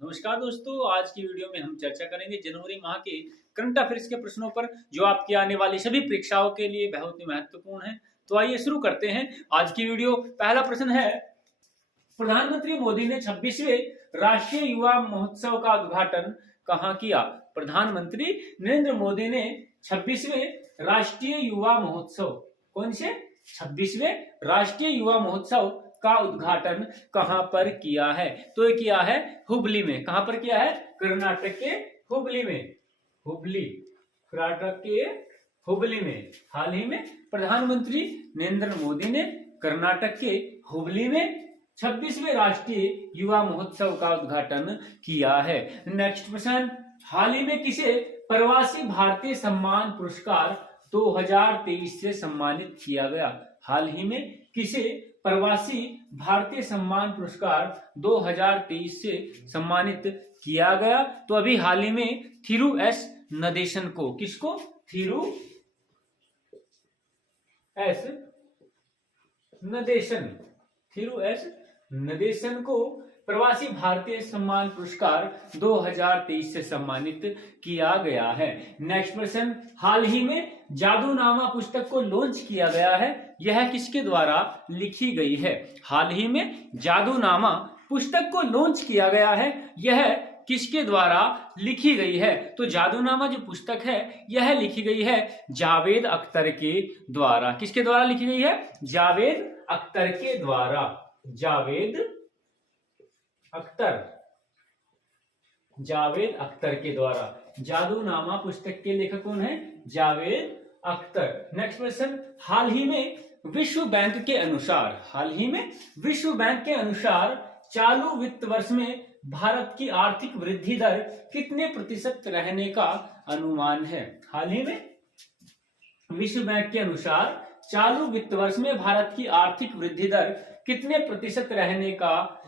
नमस्कार दोस्तों, आज की वीडियो में हम चर्चा करेंगे जनवरी माह के करंट अफेयर्स के प्रश्नों पर जो आपकी आने वाली सभी परीक्षाओं के लिए बहुत ही महत्वपूर्ण है। तो आइए शुरू करते हैं आज की वीडियो। पहला प्रश्न है, प्रधानमंत्री मोदी ने 26वें राष्ट्रीय युवा महोत्सव का उद्घाटन कहाँ किया? प्रधानमंत्री नरेंद्र मोदी ने 26वें राष्ट्रीय युवा महोत्सव, कौन से 26वें राष्ट्रीय युवा महोत्सव का उद्घाटन कहां पर किया है? तो ये किया है हुबली में। कहां पर किया है? कर्नाटक के हुबली में। हुबली, कर्नाटक के हुबली में। हाल ही में प्रधानमंत्री नरेंद्र मोदी ने कर्नाटक के हुबली में 26वें राष्ट्रीय युवा महोत्सव का उद्घाटन किया है। नेक्स्ट प्रश्न, हाल ही में किसे प्रवासी भारतीय सम्मान पुरस्कार 2023 से सम्मानित किया गया? हाल ही में किसे प्रवासी भारतीय सम्मान पुरस्कार 2023 से सम्मानित किया गया? तो अभी हाल ही में थिरु एस नदेशन को, किसको? थिरु एस नदेशन, थिरु एस नदेशन को प्रवासी भारतीय सम्मान पुरस्कार 2023 से सम्मानित किया गया है। नेक्स्ट प्रश्न, हाल ही में जादूनामा पुस्तक को लॉन्च किया गया है, यह किसके द्वारा लिखी गई है? हाल ही में जादूनामा पुस्तक को लॉन्च किया गया है, यह किसके द्वारा लिखी गई है? तो जादूनामा जो पुस्तक है यह लिखी गई है जावेद अख्तर के द्वारा। किसके द्वारा लिखी गई है? जावेद अख्तर के द्वारा। जावेद अख्तर, जावेद अख्तर के द्वारा। जादूनामा पुस्तक के लेखक कौन है? जावेद अख्तर। नेक्स्ट क्वेश्चन, हाल ही में विश्व बैंक के अनुसार, हाल ही में विश्व बैंक के अनुसार चालू वित्त वर्ष में भारत की आर्थिक वृद्धि दर कितने प्रतिशत रहने का अनुमान है? हाल ही में विश्व बैंक के अनुसार चालू वित्त वर्ष में भारत की आर्थिक वृद्धि दर कितने प्रतिशत रहने का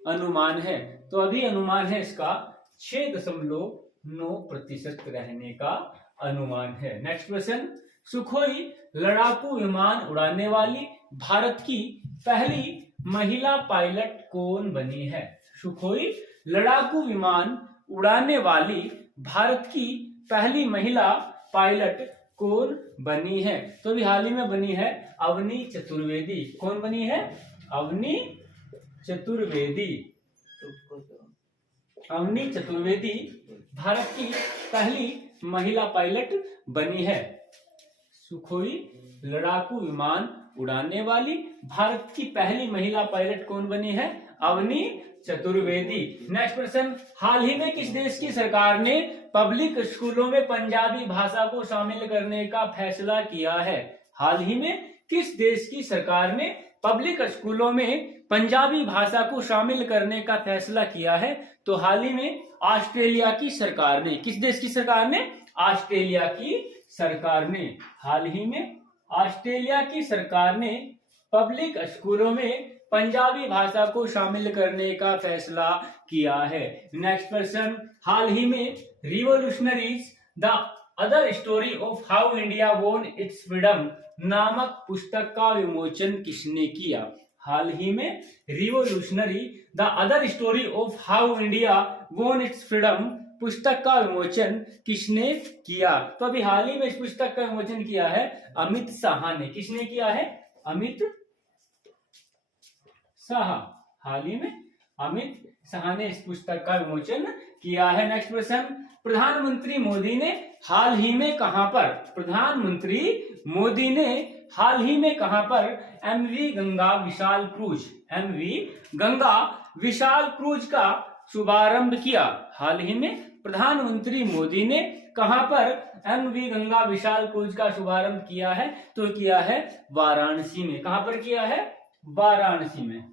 अनुमान है? तो अभी अनुमान है इसका 6.9% रहने का अनुमान है। नेक्स्ट क्वेश्चन, सुखोई लड़ाकू विमान उड़ाने वाली भारत की पहली महिला पायलट कौन बनी है? सुखोई लड़ाकू विमान उड़ाने वाली भारत की पहली महिला पायलट कौन बनी है? तो अभी हाल ही में बनी है अवनी चतुर्वेदी। कौन बनी है? अवनी चतुर्वेदी। अवनी चतुर्वेदी भारत की पहली महिला पायलट बनी है। सुखोई लड़ाकू विमान उड़ाने वाली भारत की पहली महिला पायलट कौन बनी है? अवनी चतुर्वेदी। नेक्स्ट प्रश्न, हाल ही में किस देश की सरकार ने पब्लिक स्कूलों में पंजाबी भाषा को शामिल करने का फैसला किया है? हाल ही में किस देश की सरकार ने पब्लिक स्कूलों में पंजाबी भाषा को शामिल करने का फैसला किया है? तो हाल ही में ऑस्ट्रेलिया की सरकार ने। किस देश की सरकार ने? ऑस्ट्रेलिया की सरकार ने। हाल ही में ऑस्ट्रेलिया की सरकार ने पब्लिक स्कूलों में पंजाबी भाषा को शामिल करने का फैसला किया है। नेक्स्ट क्वेश्चन, हाल ही में revolutionaries the other story of how India वोन इट्स फ्रीडम नामक पुस्तक का विमोचन किसने किया? हाल ही में revolutionary the other story of how India वोन इट्स फ्रीडम पुस्तक का विमोचन किसने किया? तो अभी हाल ही में इस पुस्तक का विमोचन किया है अमित शाह ने। किसने किया है? अमित शाह। हाल ही में अमित शाह ने इस पुस्तक का विमोचन किया है। नेक्स्ट क्वेश्चन, प्रधानमंत्री मोदी ने हाल ही में कहां पर, प्रधानमंत्री मोदी ने हाल ही में कहां पर एमवी गंगा विशाल क्रूज, एमवी गंगा विशाल क्रूज का शुभारंभ किया? हाल ही में प्रधानमंत्री मोदी ने कहां पर एमवी गंगा विशाल क्रूज का शुभारंभ किया है? तो किया है वाराणसी में। कहां पर किया है? वाराणसी में।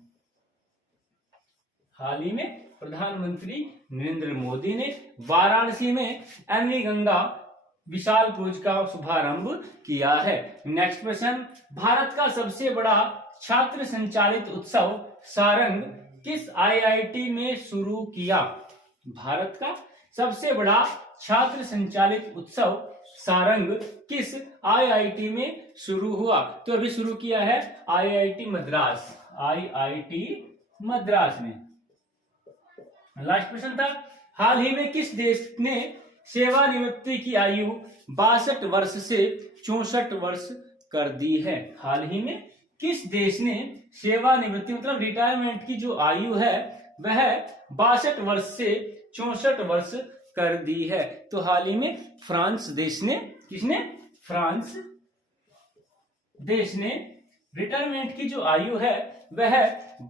हाल ही में प्रधानमंत्री नरेंद्र मोदी ने वाराणसी में एमवी गंगा विशाल क्रूज का शुभारंभ किया है। नेक्स्ट क्वेश्चन, भारत का सबसे बड़ा छात्र संचालित उत्सव सारंग किस आईआईटी में शुरू किया? भारत का सबसे बड़ा छात्र संचालित उत्सव सारंग किस आईआईटी में शुरू हुआ? तो अभी शुरू किया है आईआईटी मद्रास, आईआईटी मद्रास ने। लास्ट प्रश्न था, हाल ही में किस देश ने सेवानिवृत्ति की आयु 62 वर्ष से 64 वर्ष कर दी है? हाल ही में किस देश ने सेवानिवृत्ति मतलब रिटायरमेंट की जो आयु है वह 62 वर्ष से 64 वर्ष कर दी है? तो हाल ही में फ्रांस देश ने, किसने? फ्रांस देश ने रिटायरमेंट की जो आयु है वह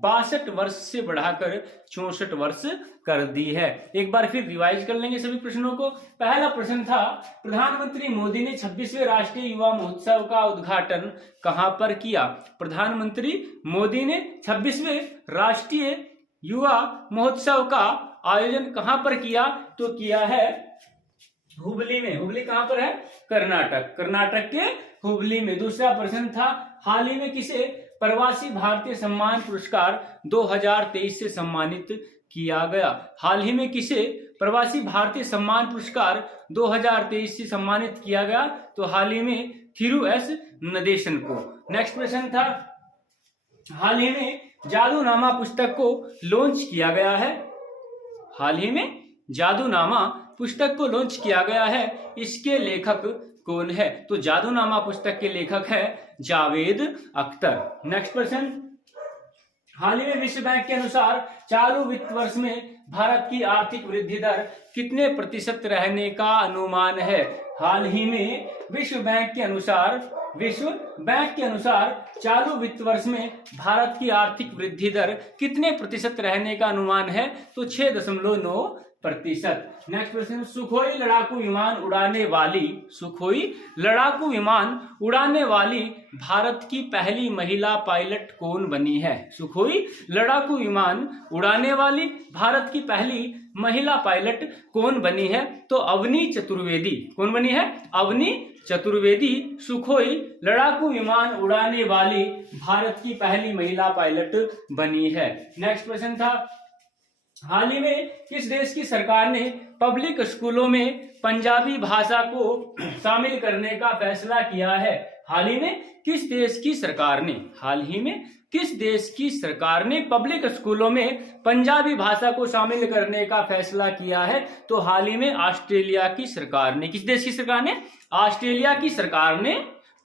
62 वर्ष से बढ़ाकर 64 वर्ष कर दी है। एक बार फिर रिवाइज कर लेंगे सभी प्रश्नों को। पहला प्रश्न था, प्रधानमंत्री मोदी ने 26वें राष्ट्रीय युवा महोत्सव का उद्घाटन कहां पर किया? प्रधानमंत्री मोदी ने 26वें राष्ट्रीय युवा महोत्सव का आयोजन कहां पर किया? तो किया है हुबली में। हुबली कहां पर है? कर्नाटक। कर्नाटक के हुबली में। दूसरा प्रश्न था, हाल ही में किसे प्रवासी भारतीय सम्मान पुरस्कार 2023 से सम्मानित किया गया? हाल ही में किसे प्रवासी भारतीय सम्मान पुरस्कार 2023 से सम्मानित किया गया? तो हाल ही में थिरु एस नदेशन को। नेक्स्ट प्रश्न था, हाल ही में जादूनामा पुस्तक को लॉन्च किया गया है? हाल ही में जादूनामा पुस्तक को लॉन्च किया गया है, इसके लेखक कौन है? तो जादूनामा पुस्तक के लेखक है जावेद अख्तर। नेक्स्ट प्रश्न, हाल ही में विश्व बैंक के अनुसार चालू वित्त वर्ष में भारत की आर्थिक वृद्धि दर कितने प्रतिशत रहने का अनुमान है? हाल ही में विश्व बैंक के अनुसार चालू वित्त वर्ष में भारत की आर्थिक वृद्धि दर कितने प्रतिशत रहने का अनुमान है? तो 6.9%। नेक्स्ट प्रश्न, सुखोई लड़ाकू विमान उड़ाने वाली भारत की पहली महिला पायलट कौन बनी है? सुखोई लड़ाकू विमान उड़ाने वाली भारत की पहली महिला पायलट कौन बनी है? तो अवनी चतुर्वेदी। कौन बनी है? अवनी चतुर्वेदी सुखोई लड़ाकू विमान उड़ाने वाली भारत की पहली महिला पायलट बनी है। नेक्स्ट प्रश्न था, हाल ही में किस देश की सरकार ने पब्लिक स्कूलों में पंजाबी भाषा को शामिल करने का फैसला किया है? हाल ही में किस देश की सरकार ने पब्लिक स्कूलों में पंजाबी भाषा को शामिल करने का फैसला किया है? तो हाल ही में ऑस्ट्रेलिया की सरकार ने। किस देश की सरकार ने? ऑस्ट्रेलिया की सरकार ने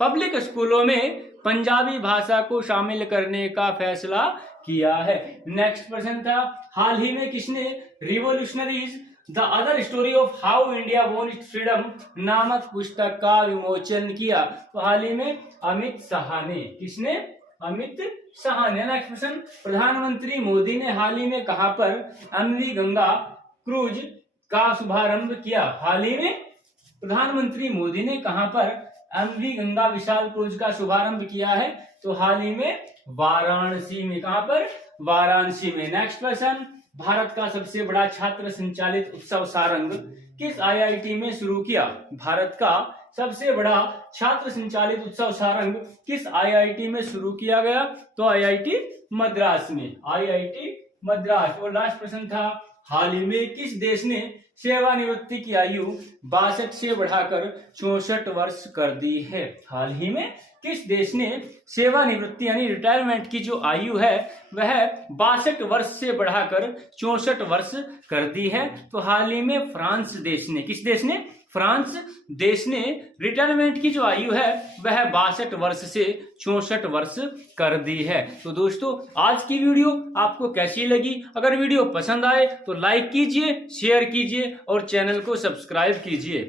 पब्लिक स्कूलों में पंजाबी भाषा को शामिल करने का फैसला किया है। नेक्स्ट प्रश्न था, हाल ही में किसने revolutionaries the other story of how India won it's freedom नामक पुस्तक का विमोचन किया? तो हाल ही में अमित शाह ने। किसने? अमित शाह ने। नेक्स्ट प्रश्न, प्रधानमंत्री मोदी ने हाल ही में कहां पर एमवी गंगा क्रूज का शुभारंभ किया? हाल ही में प्रधानमंत्री मोदी ने कहां पर एमवी गंगा विशाल क्रूज का शुभारंभ किया है? तो हाल ही में वाराणसी में। कहां पर? वाराणसी में। नेक्स्ट क्वेश्चन, भारत का सबसे बड़ा छात्र संचालित उत्सव सारंग किस आईआईटी में शुरू किया? भारत का सबसे बड़ा छात्र संचालित उत्सव सारंग किस आईआईटी में शुरू किया गया? तो आईआईटी मद्रास में। आईआईटी मद्रास। और लास्ट प्रश्न था, हाल ही में किस देश ने सेवानिवृत्ति की आयु 62 से बढ़ाकर 64 वर्ष कर दी है? हाल ही में किस देश ने सेवानिवृत्ति यानी रिटायरमेंट की जो आयु है वह 62 वर्ष से बढ़ाकर 64 वर्ष कर दी है? तो हाल ही में फ्रांस देश ने। किस देश ने? फ्रांस देश ने रिटायरमेंट की जो आयु है वह 62 वर्ष से 64 वर्ष कर दी है। तो दोस्तों, आज की वीडियो आपको कैसी लगी? अगर वीडियो पसंद आए तो लाइक कीजिए, शेयर कीजिए और चैनल को सब्सक्राइब कीजिए।